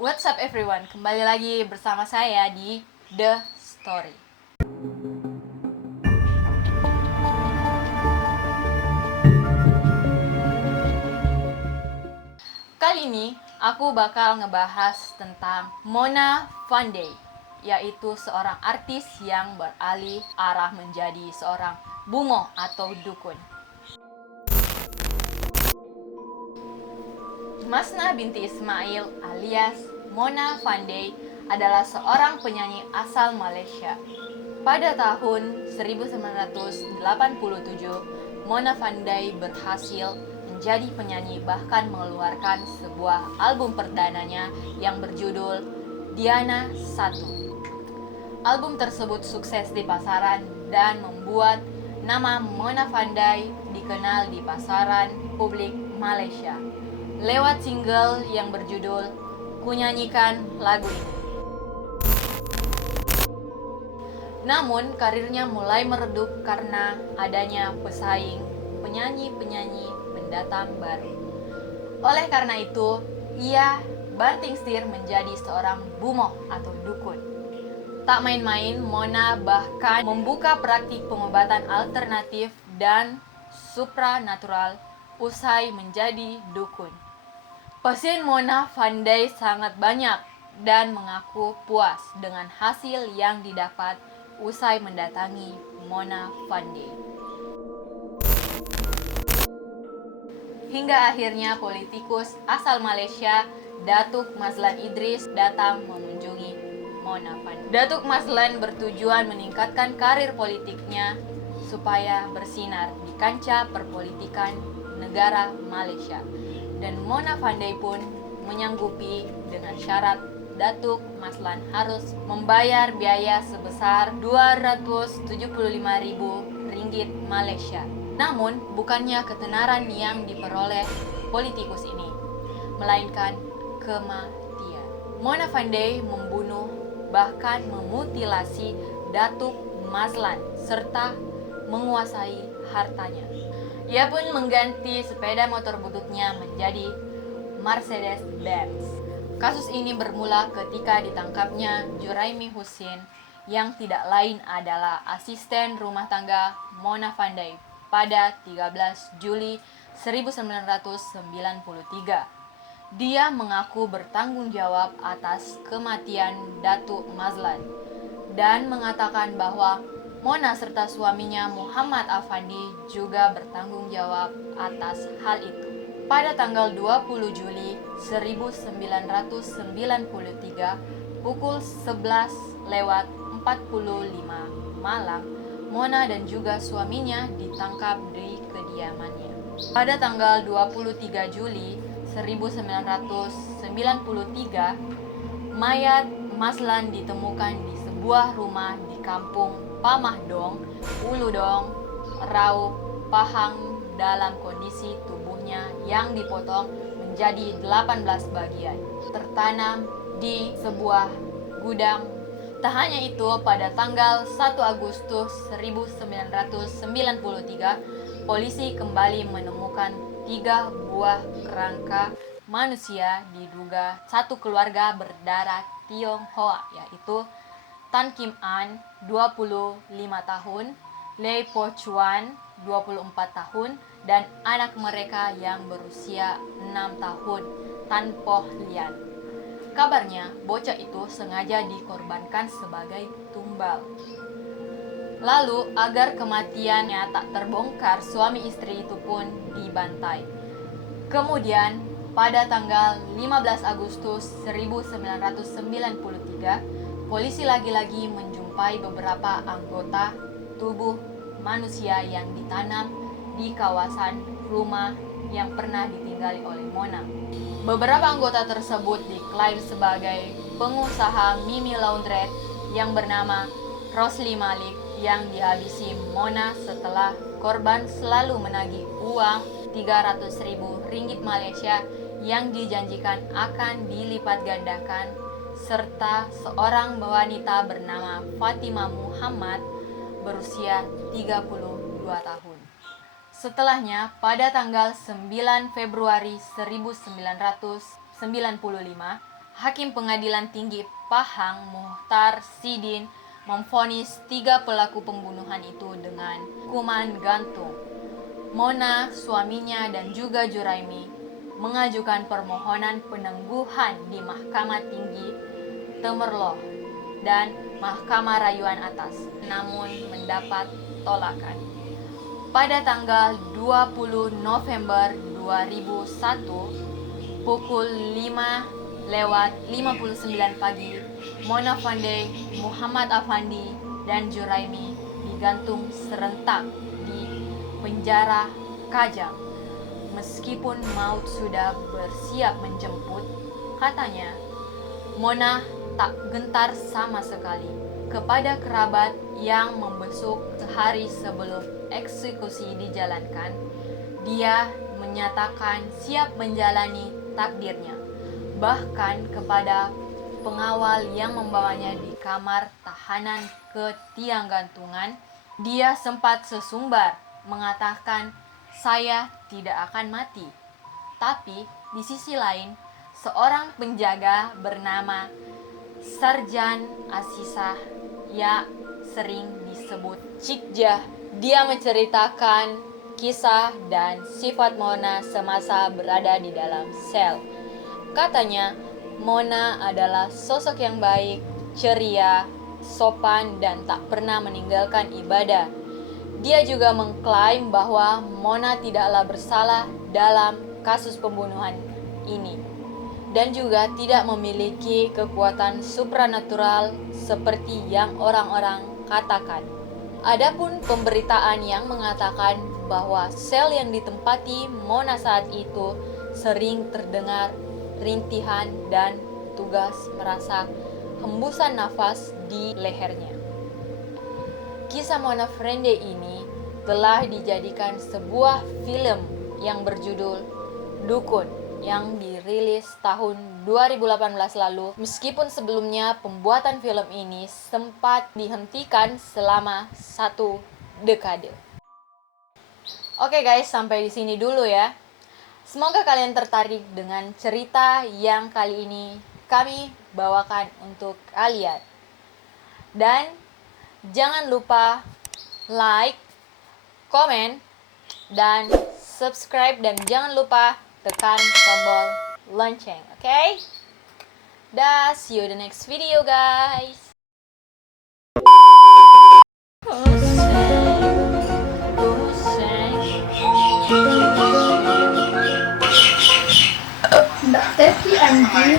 What's up everyone, kembali lagi bersama saya di The Story. Kali ini aku bakal ngebahas tentang Mona Fandey, yaitu seorang artis yang beralih arah menjadi seorang bumo atau dukun. Masna binti Ismail alias Mona Fandey adalah seorang penyanyi asal Malaysia. Pada tahun 1987, Mona Fandey berhasil menjadi penyanyi bahkan mengeluarkan sebuah album perdananya yang berjudul Diana 1. Album tersebut sukses di pasaran dan membuat nama Mona Fandey dikenal di pasaran publik Malaysia lewat single yang berjudul Kunyanyikan Lagu Ini. Namun karirnya mulai meredup karena adanya pesaing penyanyi-penyanyi pendatang baru. Oleh karena itu, ia banting setir menjadi seorang bumo atau dukun. Tak main-main, Mona bahkan membuka praktik pengobatan alternatif dan supranatural usai menjadi dukun. Pasien Mona Fandey sangat banyak dan mengaku puas dengan hasil yang didapat usai mendatangi Mona Fandey. Hingga akhirnya politikus asal Malaysia, Datuk Mazlan Idris datang mengunjungi Mona Fandey. Datuk Mazlan bertujuan meningkatkan karir politiknya supaya bersinar di kancah perpolitikan negara Malaysia. Dan Mona Fandey pun menyanggupi dengan syarat Datuk Mazlan harus membayar biaya sebesar Rp275.000 Malaysia. Namun, bukannya ketenaran yang diperoleh politikus ini, melainkan kematian. Mona Fandey membunuh bahkan memutilasi Datuk Mazlan serta menguasai hartanya. Ia pun mengganti sepeda motor bututnya menjadi Mercedes-Benz. Kasus ini bermula ketika ditangkapnya Juraimi Husin yang tidak lain adalah asisten rumah tangga Mona Fandey pada 13 Juli 1993. Dia mengaku bertanggung jawab atas kematian Datuk Mazlan dan mengatakan bahwa Mona serta suaminya Muhammad Afandi juga bertanggung jawab atas hal itu. Pada tanggal 20 Juli 1993 pukul 11:45 malam, Mona dan juga suaminya ditangkap di kediamannya. Pada tanggal 23 Juli 1993, mayat Mazlan ditemukan di sebuah rumah di kampung Pamahdong, Uludong, Raup, Pahang dalam kondisi tubuhnya yang dipotong menjadi 18 bagian, tertanam di sebuah gudang. Tak hanya itu, pada tanggal 1 Agustus 1993, polisi kembali menemukan 3 buah kerangka manusia diduga satu keluarga berdarah Tionghoa, yaitu Tan Kim An 25 tahun, Lei Po Chuan 24 tahun, dan anak mereka yang berusia 6 tahun, Tan Poh Lian. Kabarnya bocah itu sengaja dikorbankan sebagai tumbal. Lalu agar kematiannya tak terbongkar, suami istri itu pun dibantai. Kemudian pada tanggal 15 Agustus 1993, polisi lagi-lagi menjumpai beberapa anggota tubuh manusia yang ditanam di kawasan rumah yang pernah ditinggali oleh Mona. Beberapa anggota tersebut diklaim sebagai pengusaha Mimi Laundrette yang bernama Rosli Malik yang dihabisi Mona setelah korban selalu menagih uang Rp300.000 Malaysia yang dijanjikan akan dilipat gandakan, serta seorang wanita bernama Fatimah Muhammad berusia 32 tahun. Setelahnya, pada tanggal 9 Februari 1995, Hakim Pengadilan Tinggi Pahang Muhtar Sidin memvonis 3 pelaku pembunuhan itu dengan hukuman gantung. Mona, suaminya, dan juga Juraimi mengajukan permohonan penangguhan di Mahkamah Tinggi Temerloh dan Mahkamah Rayuan Atas, namun mendapat tolakan. Pada tanggal 20 November 2001, pukul 5:59 pagi, Mona Fandey, Muhammad Afandi, dan Juraimi digantung serentak di penjara Kajang. Meskipun maut sudah bersiap menjemput, katanya, Mona tak gentar sama sekali. Kepada kerabat yang membesuk sehari sebelum eksekusi dijalankan, dia menyatakan siap menjalani takdirnya. Bahkan kepada pengawal yang membawanya di kamar tahanan ke tiang gantungan, dia sempat sesumbar mengatakan, "Saya tidak akan mati." Tapi di sisi lain, seorang penjaga bernama Sarjan Asisah, ya sering disebut Cikjah, dia menceritakan kisah dan sifat Mona semasa berada di dalam sel. Katanya, Mona adalah sosok yang baik, ceria, sopan, dan tak pernah meninggalkan ibadah. Dia juga mengklaim bahwa Mona tidaklah bersalah dalam kasus pembunuhan ini, dan juga tidak memiliki kekuatan supranatural seperti yang orang-orang katakan. Adapun pemberitaan yang mengatakan bahwa sel yang ditempati Mona saat itu sering terdengar rintihan dan tugas merasa hembusan nafas di lehernya. Kisah Mona Fandey ini telah dijadikan sebuah film yang berjudul Dukun yang dirilis tahun 2018 lalu, meskipun sebelumnya pembuatan film ini sempat dihentikan selama 1 dekade. Oke guys, sampai di sini dulu ya. Semoga kalian tertarik dengan cerita yang kali ini kami bawakan untuk kalian. Dan jangan lupa like, komen, dan subscribe, dan jangan lupa tekan tombol lonceng, oke? Dah, see you the next video guys. Nggak tapi anjir.